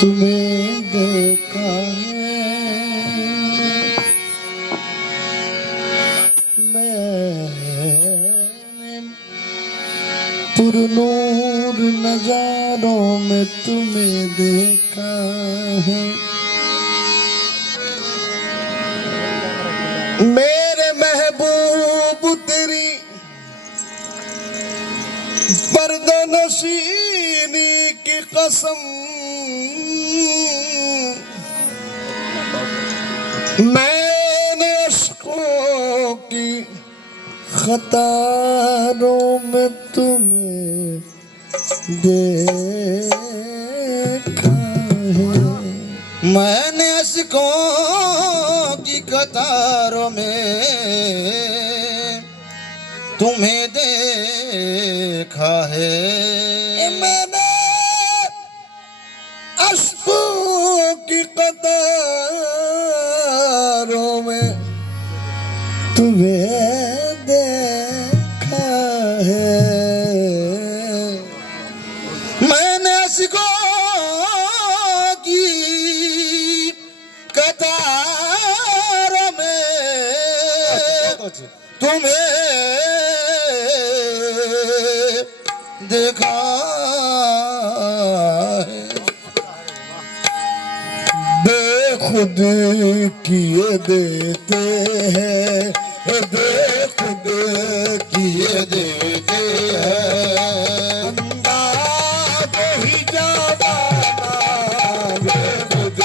तुम्हें देखा है मैंने पुरनूर नजारों में तुम्हें देखा है। मेरे महबूब तेरी पर्दनशीनी की कसम मैंने अश्कों की खतारों में तुम्हें देखा है। मैंने अश्कों की कतारों में तुम्हें देखा है। मैंने अश्कों की कतारों में तुम्हें देखा है। मैंने अश्कों की कतारों में तुम्हें देखा है। बेखुद किए देते हैं, बेखुद किए देते हैं। अंदाज़ ही जवाना बेखुद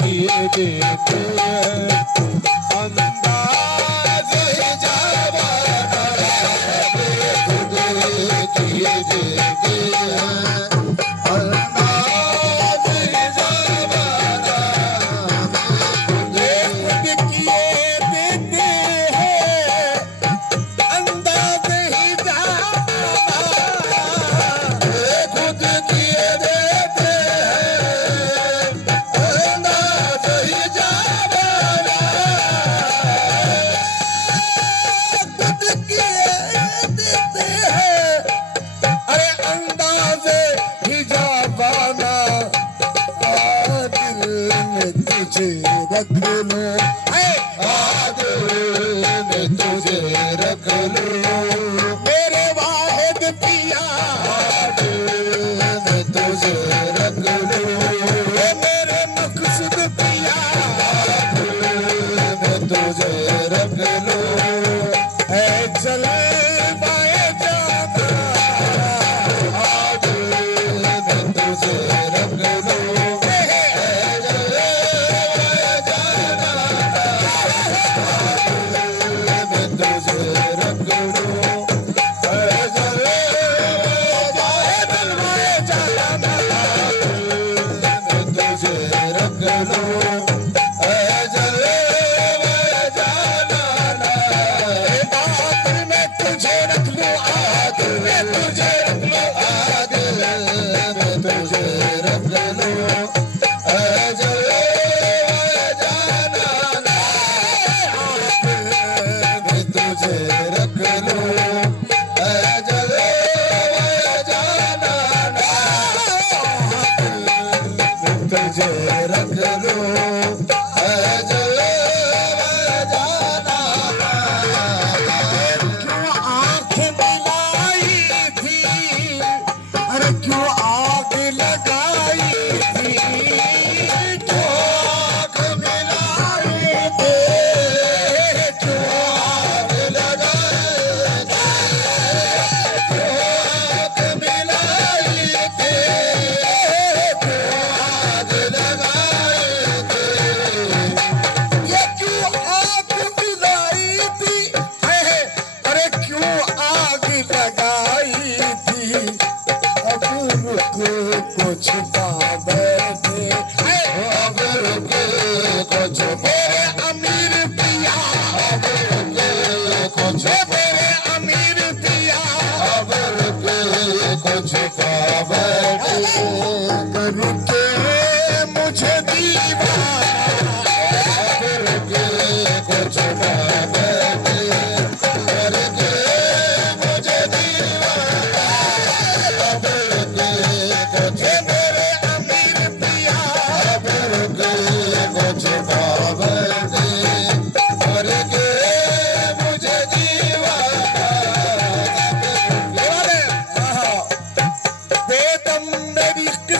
किए देते हैं। अंदाज़ ही जवाना बेखुद किए देते हैं। रख लो आदिल में तुझे रख लो मेरे वाहिद पिया आदिल में तुझे रख लो मेरे मकसद पिया आदिल में तुझे रख लो ऐ चले बाए जाना आदिल में तुझे रख लो।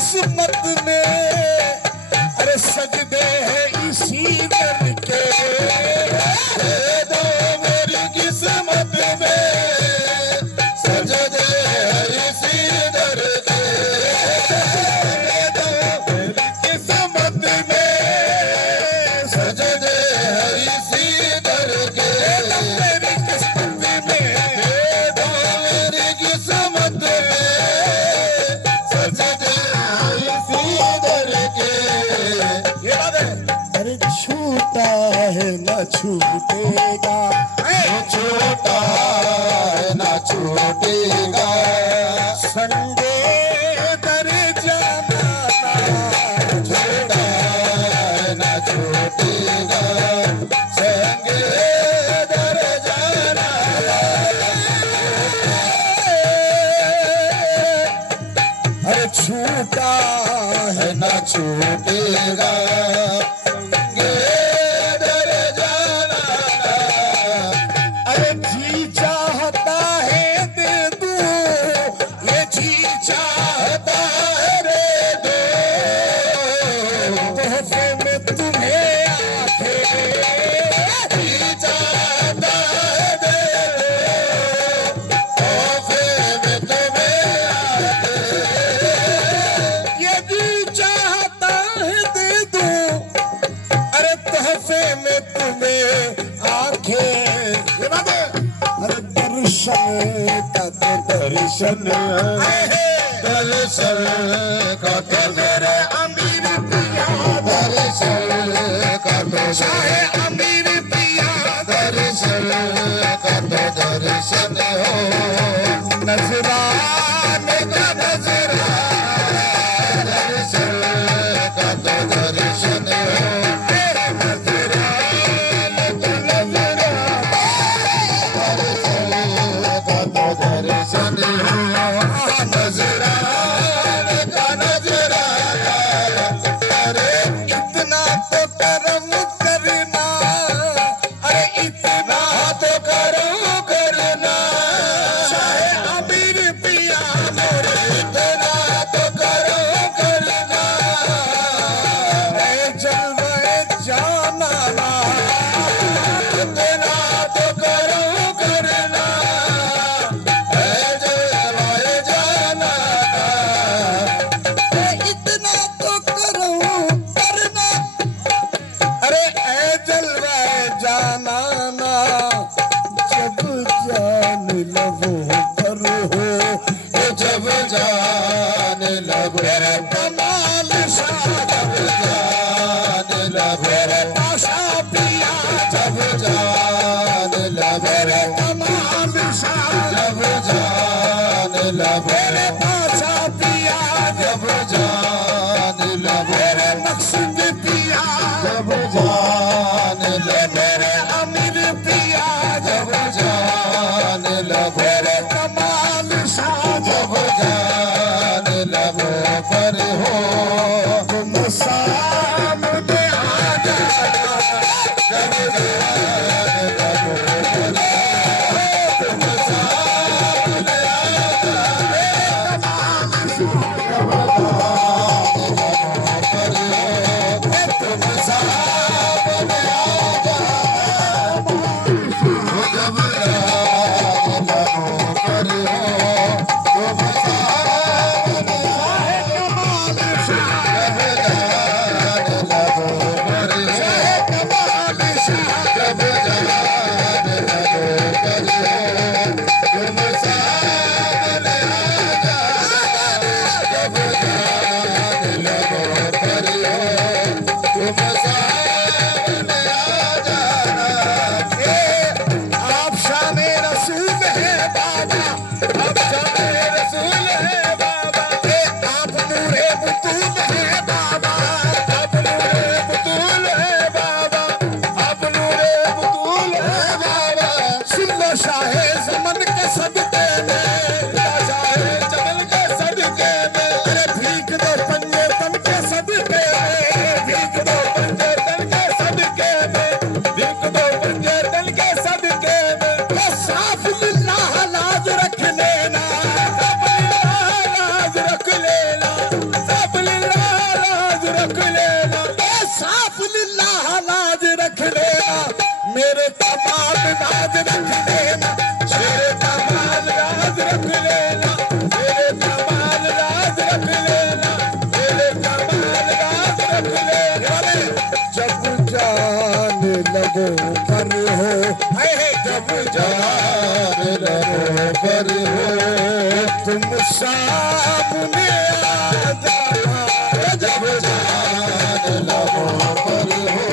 किस्मत में अरे सजदे हैं इसी दर के। दे दो मेरी किस्मत में सजदे हैं इसी दर के। दे दो मेरी किस्मत में सजदे हैं इसी दर के। मेरी किस्मत में दे दो मेरी किस्मत में सजदे हैं इसी दर के। ये बात है। अरे छूटा है न छूटेगा, छोटा है ना छूटेगा। संगे दर जाना छोटा है ना छूटेगा। संगे दर जाना। अरे छूटा है ना छूटेगा। संगे दर जाना। अरे जी चाहता है दे दूं, ये जी चाहता है रे दो, तोहफे में तुम्हें आके। जी चाहता है दे दो, तोहफे में तुम्हें आके। ये जी चाहता है दे दूं, अरे तोहफे में तुम्हें आंखें। ये बात है। अरे दर्शन का तो दर्शन है, दर्शन का तो मेरे अमीर पिया दर्शन का तो चाहे अमीर पिया दर्शन का तो दर्शन हो। नजराने का नजराना, दर्शन का तो दर्शन हो। का तो दर्शन हो। नजराने का नजराना। अरे इतना तो करम करना, अरे इतना तो करो करना। चाहे अमीर पिया मोरे, इतना तो करो करना। ऐ जलवे जाना ना, इतना तो करो करना। है जलवाए जाना। इतना तो करो करना। अरे ऐ जलवे जाना ना, जब जान लबों पर हो, जब जान लगो कमाल शाह जान लगो आशा पिया, जब जान लगो कमाल शाह जब जान लगो आशा पिया, जब जान लगो मकसद पिया, जब जान लगो अमीर पिया, जब जान लगो कमाल शाह जब जान लगो पर हो तुम सामने आ जाना। जब जान लगो पर तुम सामने आ लाज रख लेना, शेर कमाल लाज रख लेना, शेर कमाल लाज रख लेना, शेर कमाल लाज रख लेना। जब जान लगो पर हो, जब जान लगो पर हो, तुम सामने आ जाना, जब जान लगो पर हो,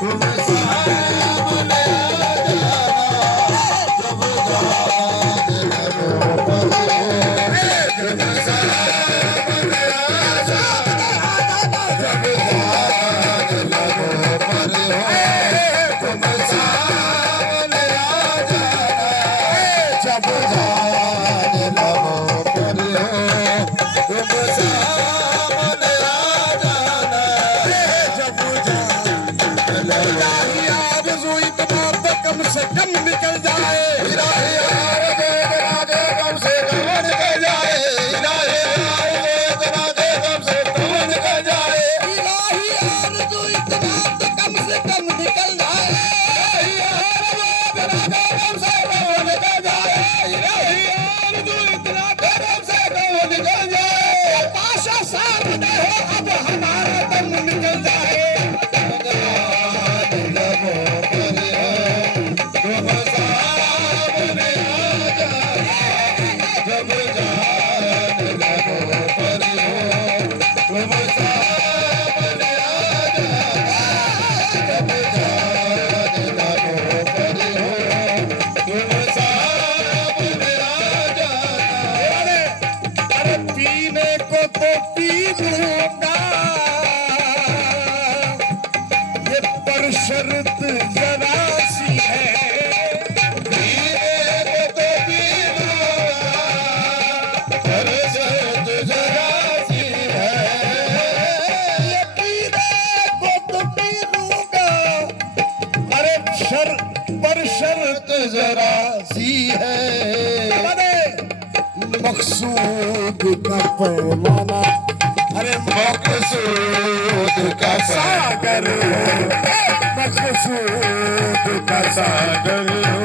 तुम सामने आ जाना, जब जान लगो पर हो, तुम सामने आ जाना, जब जान लगो पर हो, तुम सामने आ जाना, जब जान लगो पर हो, तुम सामने आ जाना, जब जान इलाही आरज़ू इतना तो कम से कम निकल जाए, इलाही आरज़ू इतना तो कम से कम निकल जाए, इलाही आरज़ू इतना तो कम से कम निकल जाए, इलाही आरज़ू इतना तो कम से कम निकल जाए, इलाही आरज़ू इतना तो कम से कम निकल जाए, इलाही आरज़ू इतना तो कम से कम निकल जाए, पाशा सामने हो अब हमारा दम निकल जाए। अरे पीने को तो पी लूंगा, ये पर शर्त जरा सी है, पीने को तो पी लूंगा, पर शर्त जरा सी है, ये पीने को तो पी लूंगा, अरे पर शर्त जरा सी है, मकसूद का पैमाना, अरे मकसूद का सागर हो, मकसूद का सागर हो,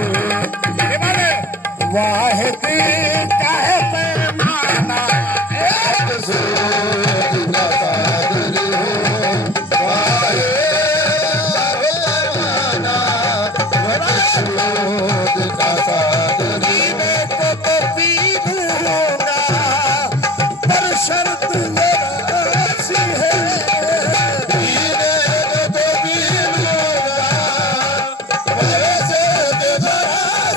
वाहिद का है पैमाना, मकसूद का सागर हो, वाहिद पैमाना, मकसूद का सागर को तो पी लूंगा, पर शर्त जरा सी है, पीने को तो पी लूंगा, पर शर्त जरा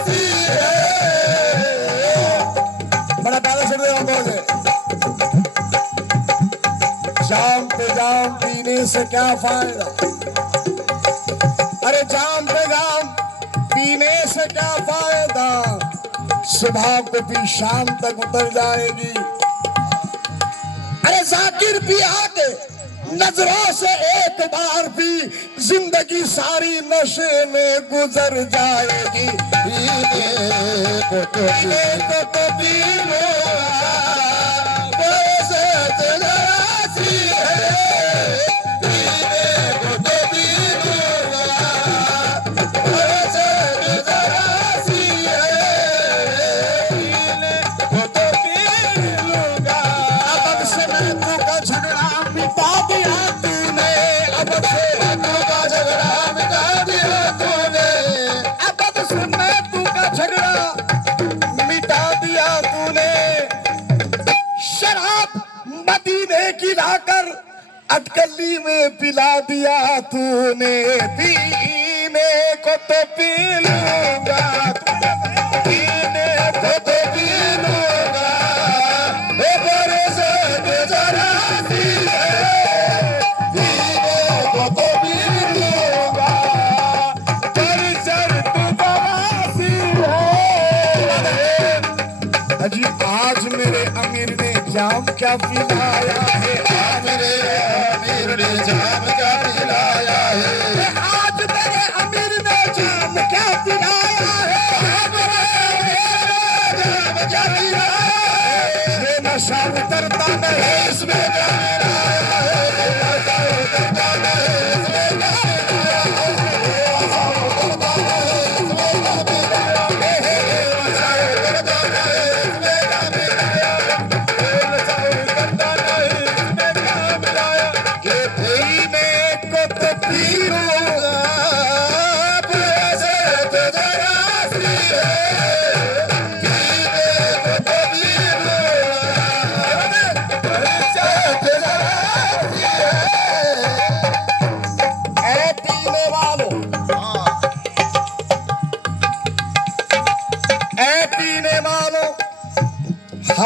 सी है। बड़ा प्यारा शेर दे रहा हूं, जाम पे जाम पीने से क्या फायदा, अरे जाम पे जाम पीने से क्या फायदा, सुबह को भी शाम तक उतर जाएगी, अरे जाकिर भी आके नजरों से एक बार भी जिंदगी सारी नशे में गुजर जाएगी, पीने को तो पी लूंगा, वैसे जरा सी है, पीने को तो पी लूंगा, वैसे जरा सी है, पीने को तो पी लूंगा, अब से मैं तू का झगड़ा मिटा दिया तूने, अब से तू का झगड़ा मिटा दिया तूने, अब से मैं तू का झगड़ा मिटा दिया तूने, शराब मदीने की लाकर अटकली में पिला दिया तूने, पीने को तो पी लूंगा, पीने को तो पी लूंगा, पर शर्त जरा सी है, पीने को तो पी लूंगा, पर शर्त जरा सी है। अजी आज मेरे अमीर ने जाम क्या पिलाया है, आज मेरे अमीर ने जाम क्या पिलाया है, आज मेरे अमीर ने जाम क्या पिलाया है, जाम क्या पिलाया है, ये नशा उतरता नहीं इसमें क्या मिलाया है, नशा उतरता नहीं इसमें क्या मिलाया है, नशा उतरता नहीं इसमें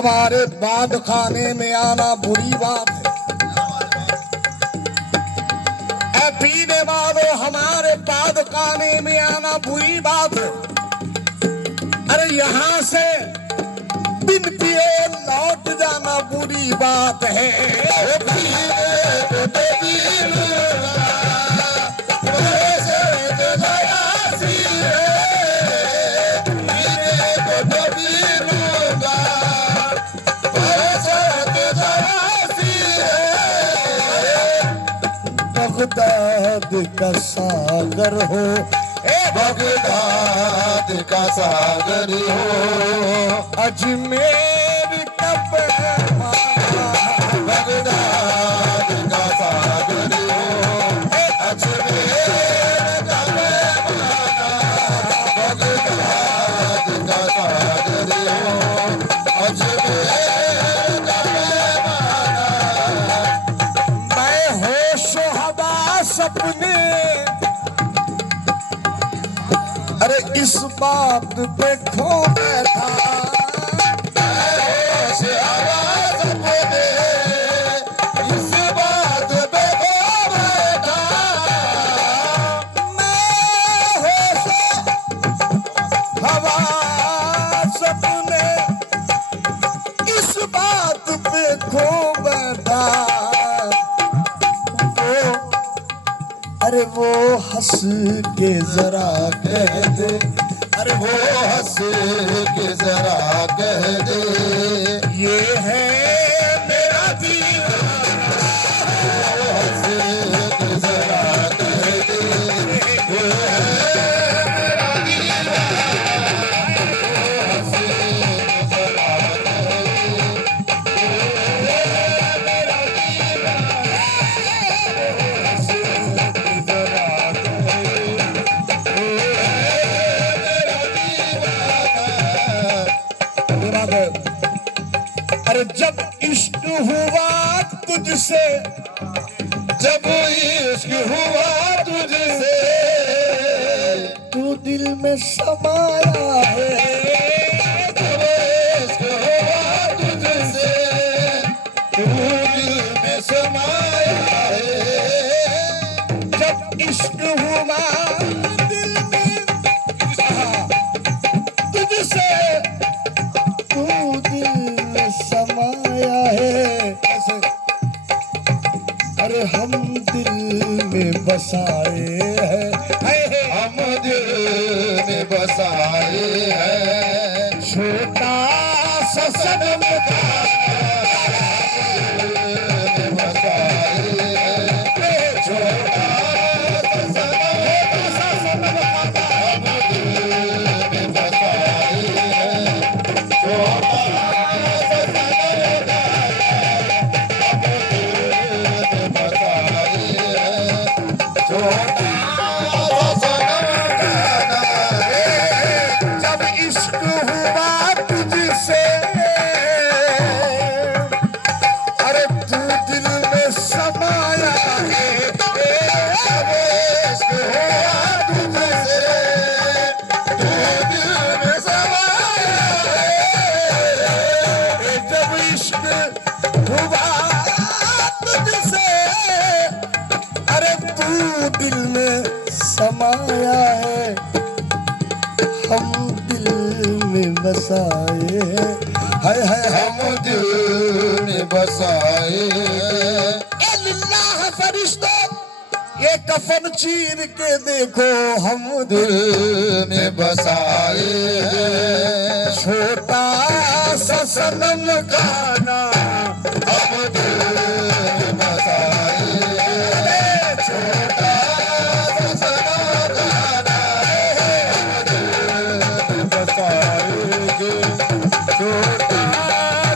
हमारे बाद खाने में आना बुरी बात है। पीने वालों हमारे बाद खाने में आना बुरी बात है। अरे यहाँ से बिन पिए लौट जाना बुरी बात है। बगदाद का सागर हो, बगदाद का सागर हो, अजमेर का पैमाना। बगदाद का सागर हो, अजमेर का पैमाना। बगदाद का सागर हो, अजमेर का पैमाना। मैं होशो हवा सपने, अरे इस बात पे खो बैठा। अरे वो हंस के जरा कह दे, अरे वो हंस के जरा कह दे, ये है मेरा दीवाना। वो हंस के जरा कह दे, ये है मेरा दीवाना। वो हंस के जरा कह दे, ये है मेरा दीवाना। अरे जब इश्क हुआ तुझसे, जब इश्क हुआ तुझसे, तू दिल में समाया है। जब इश्क हुआ तुझसे, तू दिल में समाया है। जब इश्क हुआ दिल में तुझसे, तू दिल में समाया है। ऐसे अरे हम दिल में बसाए हैं, हम दिल में बसाए हैं। छोटा सा सनम का दिल में बसाए हैं। छोटा सा सनम का हम दिल में बसाए हैं। छोटा सा सनम का हम दिल में बसाए हैं। छोटा जब इश्क हुआ तुझसे, अरे तू दिल में समाया है। जब इश्क हुआ तुझसे, तू दिल में समाया है। जब इश्क हुआ तुझसे, अरे तू दिल में समाया है। हम दिल में बसाए हैं, हाय हाय हम दिल में बसाए हैं। अल्लाह फरिश्तों, ये कफन चीर के देखो, हम दिल में बसाए हैं। छोटा सा सनम गाना, हम दिल में बसाए हैं। छोटा सा सनम गाना, हम दिल में बसाएंगे। छोटा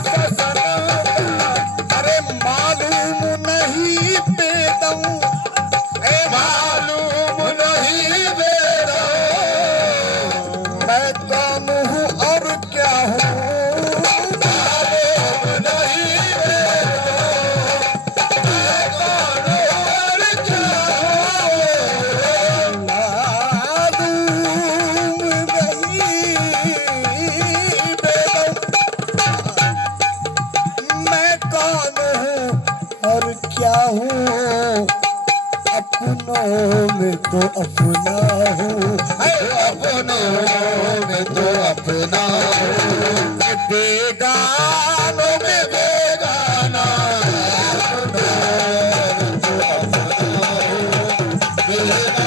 सा सनम गाना, अरे मालूम नहीं बेदम, मालूम नहीं मेरा मैं कौन हूँ और क्या हूँ। मालूम नहीं मेरा अपनों में तो अपना हूँ, अपनों में तो अपना हूँ, बेगानों में बेगाना अपनों में तो अपना हूँ, बेगाना